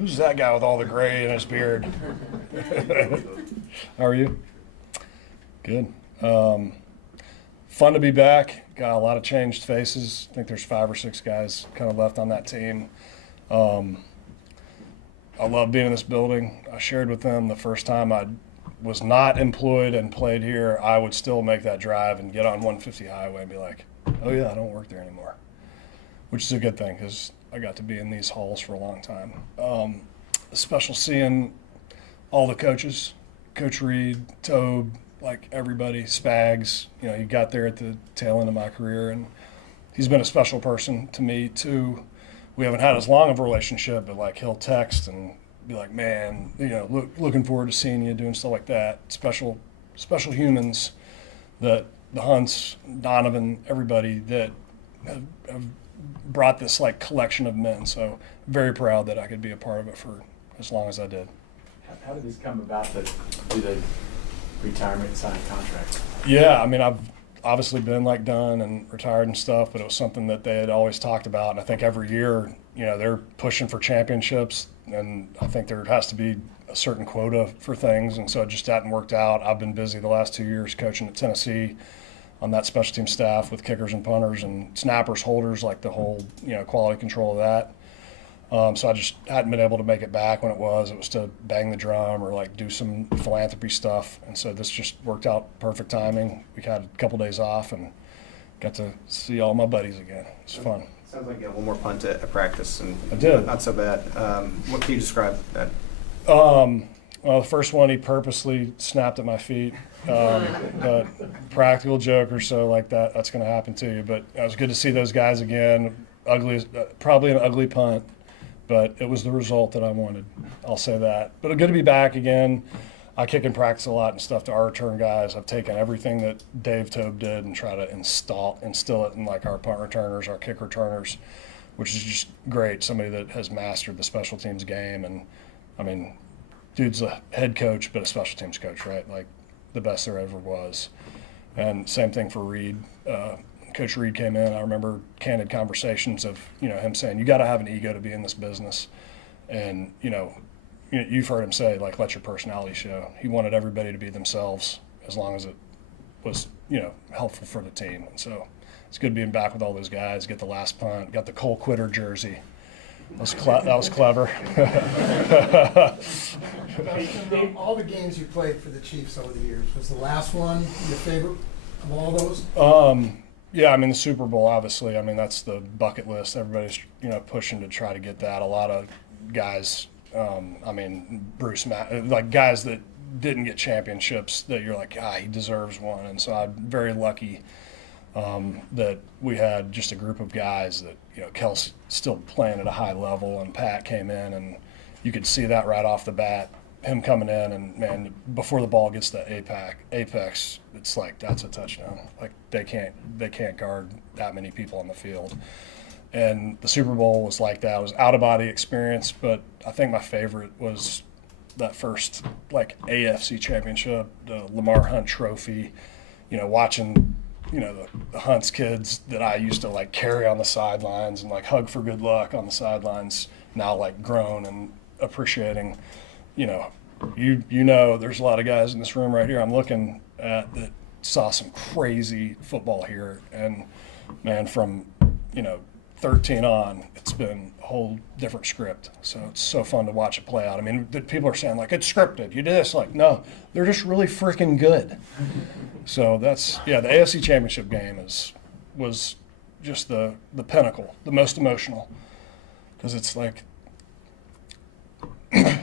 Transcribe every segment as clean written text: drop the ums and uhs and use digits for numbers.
Who's that guy with all the gray in his beard? How are you? Good. Fun to be back. Got a lot of changed faces. I think there's 5 or 6 guys kind of left on that team. I love being in this building. I shared with them the first time I was not employed and played here, I would still make that drive and get on 150 highway and be like, oh yeah, I don't work there anymore, which is a good thing because I got to be in these halls for a long time. Special seeing all the coaches, Coach Reed, Tobe, like everybody, Spags. You know, he got there at the tail end of my career, and he's been a special person to me too. We haven't had as long of a relationship, but like he'll text and be like, man, you know, looking forward to seeing you, doing stuff like that. Special humans that the Hunts, Donovan, everybody that have brought this like collection of men. So very proud that I could be a part of it for as long as I did. How did this come about to do the retirement sign contract? Yeah, I mean, I've obviously been like done and retired and stuff, but it was something that they had always talked about. And I think every year, you know, they're pushing for championships, and I think there has to be a certain quota for things. And so it just hadn't worked out. I've been busy the last 2 years coaching at Tennessee on that special team staff with kickers and punters and snappers, holders, like the whole, you know, quality control of that. So I just hadn't been able to make it back when it was to bang the drum or like do some philanthropy stuff. And so this just worked out perfect timing. We had a couple days off and got to see all my buddies again. It's fun. Sounds like you got one more punt at practice, and I did. Not so bad. What can you describe that? Well, the first one he purposely snapped at my feet, but practical joker, so like that's going to happen to you. But it was good to see those guys again. Ugly, probably an ugly punt, but it was the result that I wanted. I'll say that. But good to be back again. I kick and practice a lot and stuff to our return guys. I've taken everything that Dave Tobe did and try to instill it in like our punt returners, our kick returners, which is just great. Somebody that has mastered the special teams game. And I mean, dude's a head coach, but a special teams coach, right? Like the best there ever was. And same thing for Reed. Coach Reed came in. I remember candid conversations of, you know, him saying, you got to have an ego to be in this business. And, you've heard him say, like, let your personality show. He wanted everybody to be themselves as long as it was, helpful for the team. And so it's good being back with all those guys, get the last punt, got the Colquitt jersey. That was clever. All the games you played for the Chiefs over the years, was the last one your favorite of all those? Yeah, I mean, the Super Bowl, obviously. I mean, that's the bucket list. Everybody's, pushing to try to get that. A lot of guys, Bruce, like guys that didn't get championships that you're like, he deserves one. And so I'm very lucky that we had just a group of guys that, Kelsey still playing at a high level, and Pat came in, and you could see that right off the bat. Him coming in, and man, before the ball gets to apex, it's like that's a touchdown. Like they can't guard that many people on the field. And the Super Bowl was like that. It was out of body experience, but I think my favorite was that first like AFC championship, the Lamar Hunt Trophy. Watching the Hunts kids that I used to like carry on the sidelines and like hug for good luck on the sidelines, now like grown and appreciating. There's a lot of guys in this room right here I'm looking at that saw some crazy football here, and man, from 13 on, it's been a whole different script. So it's so fun to watch it play out. I mean, people are saying like it's scripted. You did this, like no, they're just really freaking good. So that's the AFC Championship game was just the pinnacle, the most emotional, because it's like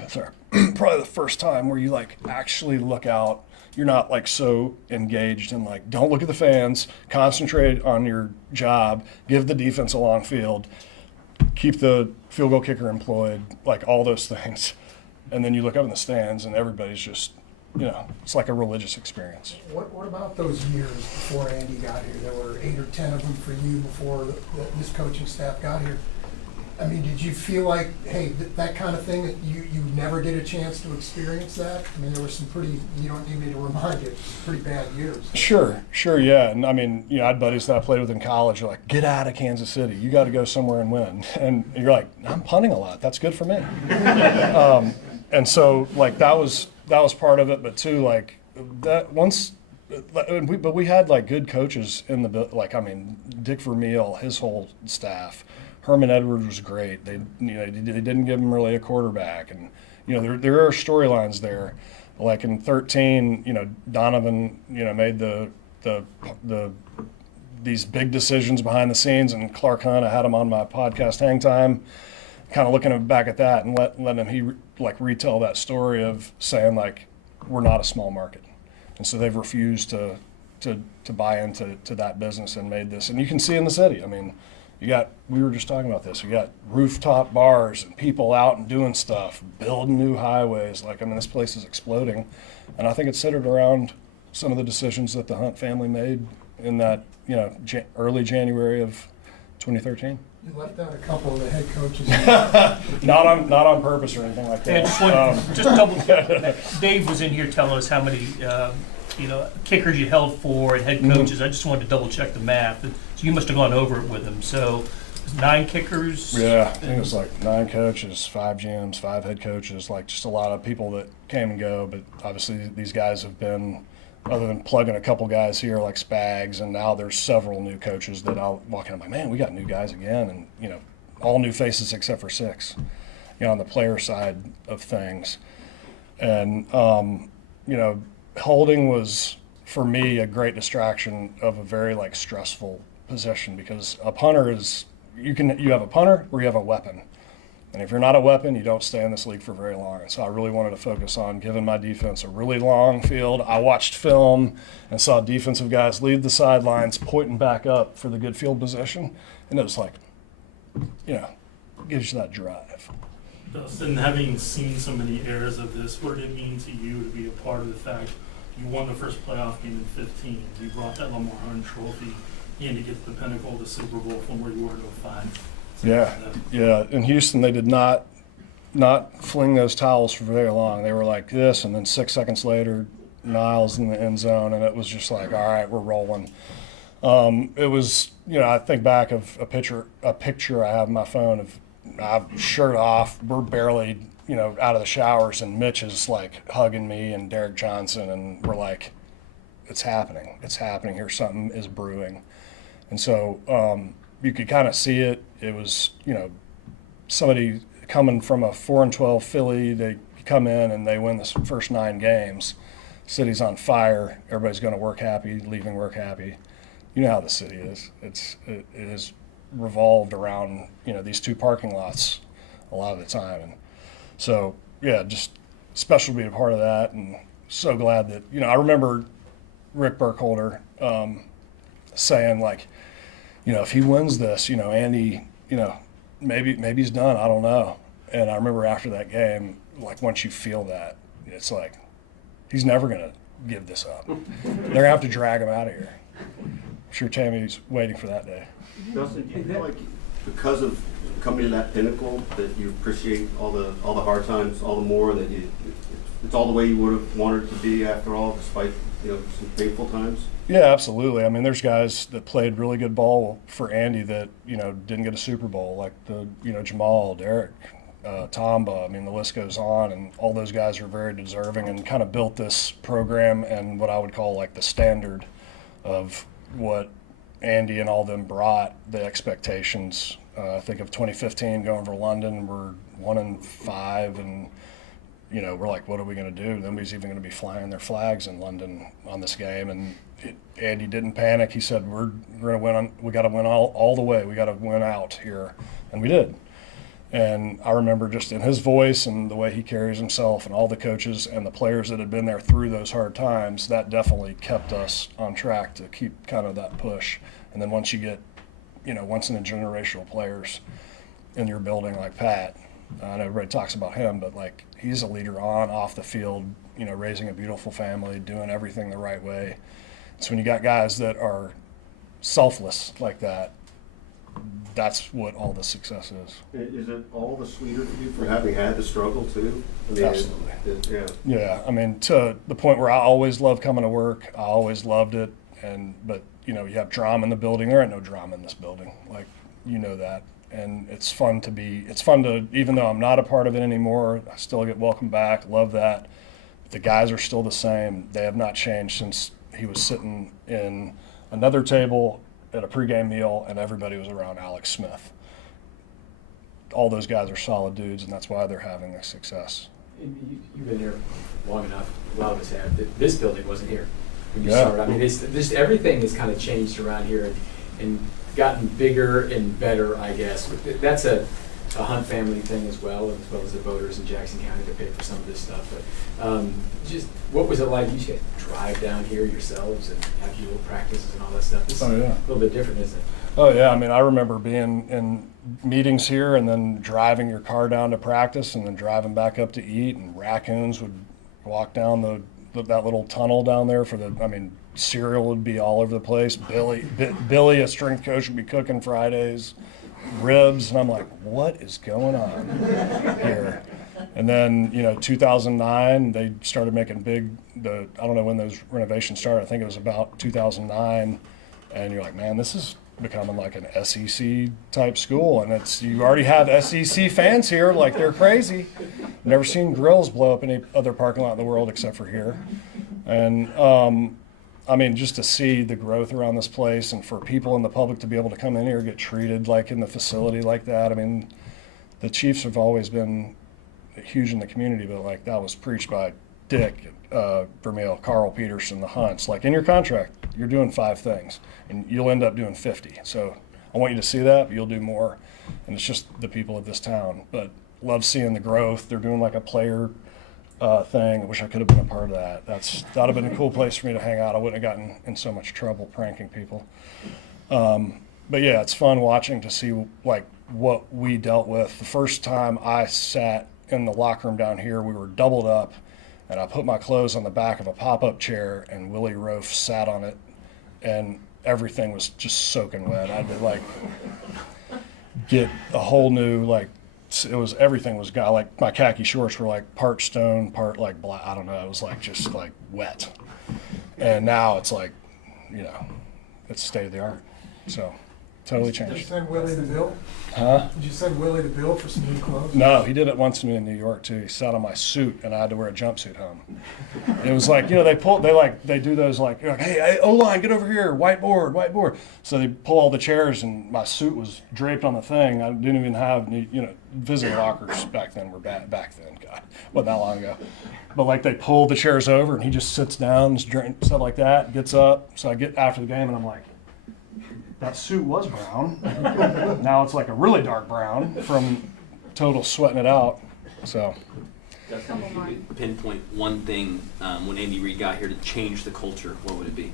sorry, probably the first time where you like actually look out. You're not like so engaged in like, don't look at the fans, concentrate on your job, give the defense a long field, keep the field goal kicker employed, like all those things. And then you look up in the stands and everybody's just, it's like a religious experience. What about those years before Andy got here? There were 8 or 10 of them for you before this coaching staff got here. I mean, did you feel like, hey, that kind of thing, that you never get a chance to experience that? I mean, there was some pretty, you don't need me to remind you, pretty bad years. Sure, yeah. And I mean, you know, I had buddies that I played with in college. They're like, get out of Kansas City. You got to go somewhere and win. And you're like, I'm punting a lot. That's good for me. And so, like, that was part of it. But too, like, that once, but we had like good coaches in the, like, I mean, Dick Vermeil, his whole staff. Herman Edwards was great. They didn't give him really a quarterback, and you know there are storylines there. Like in 13, you know, Donovan, you know, made the these big decisions behind the scenes, and Clark Hunt, I had him on my podcast Hang Time, kind of looking back at that and letting him retell that story of saying like we're not a small market, and so they've refused to buy into that business and made this, and you can see in the city. I mean. We were just talking about this. We got rooftop bars and people out and doing stuff, building new highways. Like, I mean, this place is exploding. And I think it's centered around some of the decisions that the Hunt family made in that, you know, early January of 2013. You left out a couple of the head coaches. Not on purpose or anything like that. And just double check. Dave was in here telling us how many kickers you held for and head coaches. I just wanted to double check the math. So you must have gone over it with them. So 9 kickers. Yeah, I think it was like 9 coaches, 5 GMs, 5 head coaches, like just a lot of people that came and go. But obviously these guys have been, other than plugging a couple guys here like Spags, and now there's several new coaches that I'll walk in, I'm like, man, we got new guys again, and you know, all new faces except for 6, you know, on the player side of things. And you know, holding was for me a great distraction of a very like stressful position, because a punter is you have a punter or you have a weapon, and if you're not a weapon, you don't stay in this league for very long. And so I really wanted to focus on giving my defense a really long field. I watched film and saw defensive guys leave the sidelines pointing back up for the good field position, and it was like, you know, gives you that drive. Dustin, having seen so many eras of this, what did it mean to you to be a part of the fact you won the first playoff game in 15, you brought that Lamar Hunt trophy in to get to the pinnacle of the Super Bowl from where you were in 05? Yeah. In Houston, they did not fling those towels for very long. They were like this, and then 6 seconds later, Niles in the end zone, and it was just like, all right, we're rolling. It was, you know, I think back of a picture I have on my phone of I've shirt off, we're barely, you know, out of the showers, and Mitch is like hugging me and Derek Johnson, and we're like, it's happening here, something is brewing. And so you could kind of see it. It was, you know, somebody coming from a 4-12 Philly, they come in and they win the first 9 games. City's on fire, everybody's going to work happy, leaving work happy. You know how the city is. It is revolved around, you know, these 2 parking lots a lot of the time. And so, yeah, just special to be a part of that, and so glad that, you know, I remember Rick Burkholder saying, like, you know, if he wins this, you know, Andy, you know, maybe he's done, I don't know. And I remember after that game, like, once you feel that, it's like, he's never going to give this up. They're going to have to drag him out of here. I'm sure Tammy's waiting for that day. Dustin, do you feel like because of coming to that pinnacle that you appreciate all the hard times all the more, that it's all the way you would have wanted it to be after all, despite, you know, some painful times? Yeah, absolutely. I mean, there's guys that played really good ball for Andy that, you know, didn't get a Super Bowl, like Jamal, Derek, Tamba. I mean, the list goes on, and all those guys are very deserving and kind of built this program and what I would call like the standard of what Andy and all them brought, the expectations. I think of 2015 going for London, we're 1-5, and you know, we're like, what are we going to do? Nobody's even going to be flying their flags in London on this game. And Andy didn't panic. He said, we're going to win. We got to win all the way. We got to win out here, and we did. And I remember just in his voice and the way he carries himself, and all the coaches and the players that had been there through those hard times, that definitely kept us on track to keep kind of that push. And then once you get, you know, once in a generational players in your building like Pat, I know everybody talks about him, but like, he's a leader on, off the field, you know, raising a beautiful family, doing everything the right way. So when you got guys that are selfless like that, that's what all the success is. Is it all the sweeter for you for having had the struggle too? I mean, Absolutely. yeah. Yeah, I mean, to the point where I always loved coming to work. I always loved it, but you know, you have drama in the building. There ain't no drama in this building, like you know that. And it's fun to, even though I'm not a part of it anymore, I still get welcome back. Love that. The guys are still the same. They have not changed since he was sitting in another table at a pregame meal and everybody was around Alex Smith. All those guys are solid dudes, and that's why they're having this success. You've been here long enough, a lot of us have. This building wasn't here when you Yeah. started. I mean, this everything has kind of changed around here and gotten bigger and better, I guess. That's a Hunt family thing as well as the voters in Jackson County that paid for some of this stuff. But just what was it like? You should drive down here yourselves and have your little practices and all that stuff. This Oh, is yeah. a little bit different, isn't it? Oh yeah, I mean, I remember being in meetings here and then driving your car down to practice and then driving back up to eat, and raccoons would walk down that little tunnel down there cereal would be all over the place. Billy, a strength coach, would be cooking Fridays, ribs, and I'm like, what is going on here? And then, 2009, they started making I don't know when those renovations started. I think it was about 2009. And you're like, man, this is becoming like an SEC type school. And you already have SEC fans here, like they're crazy. Never seen grills blow up any other parking lot in the world except for here. And, just to see the growth around this place and for people in the public to be able to come in here and get treated like in the facility like that. I mean, the Chiefs have always been huge in the community, but like that was preached by Dick Vermeil, Carl Peterson, the Hunts. Like in your contract, you're doing 5 things and you'll end up doing 50. So I want you to see that, but you'll do more. And it's just the people of this town. But love seeing the growth. They're doing like a player thing. I wish I could have been a part of that. That'd have been a cool place for me to hang out. I wouldn't have gotten in so much trouble pranking people. But yeah, it's fun watching to see like what we dealt with. The first time I sat in the locker room down here, we were doubled up, and I put my clothes on the back of a pop-up chair, and Willie Rofe sat on it, and everything was just soaking wet. I had to like get a whole new everything was got like my khaki shorts were like part stone, part like black. I don't know. It was like just like wet, and now it's like, it's state of the art. So totally Did you changed. send Willie the bill? Huh? Did you send Willie the bill for some new clothes? No, he did it once to me in New York too. He sat on my suit and I had to wear a jumpsuit home. It was like, they do those like hey, O-line, get over here, whiteboard. So they pull all the chairs and my suit was draped on the thing. I didn't even have, visiting lockers back then were back then, God, wasn't that long ago. But like they pull the chairs over and he just sits down, stuff like that, gets up. So I get after the game and I'm like, that suit was brown. Now it's like a really dark brown from total sweating it out. So If you could pinpoint one thing when Andy Reid got here to change the culture, what would it be?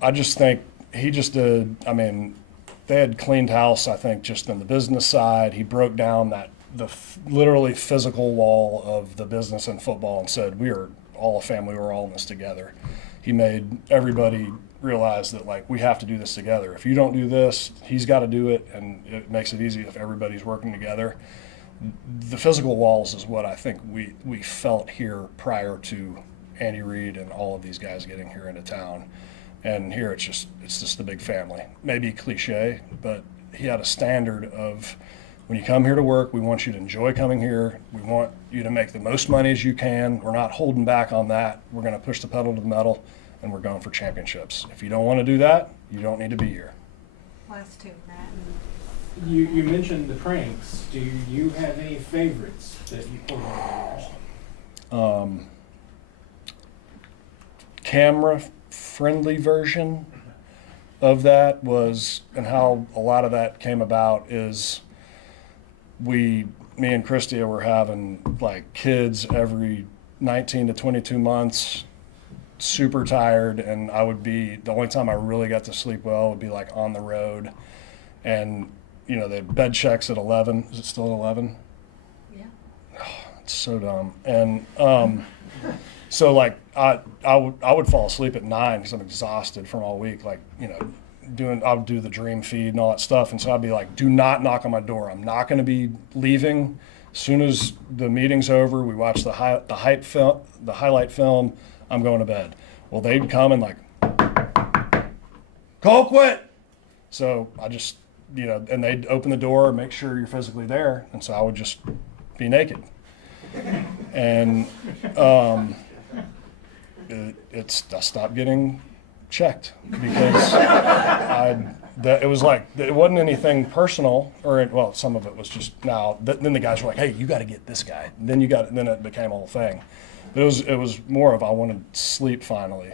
I just think he just did. I mean, they had cleaned house, I think, just on the business side. He broke down literally physical wall of the business and football and said, we are all a family, we're all in this together. He made everybody realize that like we have to do this together. If you don't do this, he's got to do it, and it makes it easy if everybody's working together. The physical walls is what I think we felt here prior to Andy Reid and all of these guys getting here into town. And here it's just the big family. Maybe cliche, but he had a standard of when you come here to work, we want you to enjoy coming here. We want you to make the most money as you can. We're not holding back on that. We're going to push the pedal to the metal, and we're going for championships. If you don't want to do that, you don't need to be here. Last two, Matt. You mentioned the pranks. Do you have any favorites that you pulled over the years? Camera-friendly version of that was, and how a lot of that came about is me and Christia were having like kids every 19 to 22 months, super tired, and the only time I really got to sleep well would be like on the road. And the bed checks at 11. Is it still at 11? Yeah. It's so dumb. And so like I would fall asleep at 9 because I'm exhausted from all week, like I'll do the dream feed and all that stuff. And so I'd be like, do not knock on my door. I'm not going to be leaving. As soon as the meeting's over, we watch the highlight film, I'm going to bed. Well, they'd come and like, Colquitt. So I just, and they'd open the door, make sure you're physically there. And so I would just be naked. And I stopped getting checked because it was like, it wasn't anything personal, well, some of it was just then the guys were like, hey, you got to get this guy. Then it became a whole thing. But it was more of, I wanted sleep finally.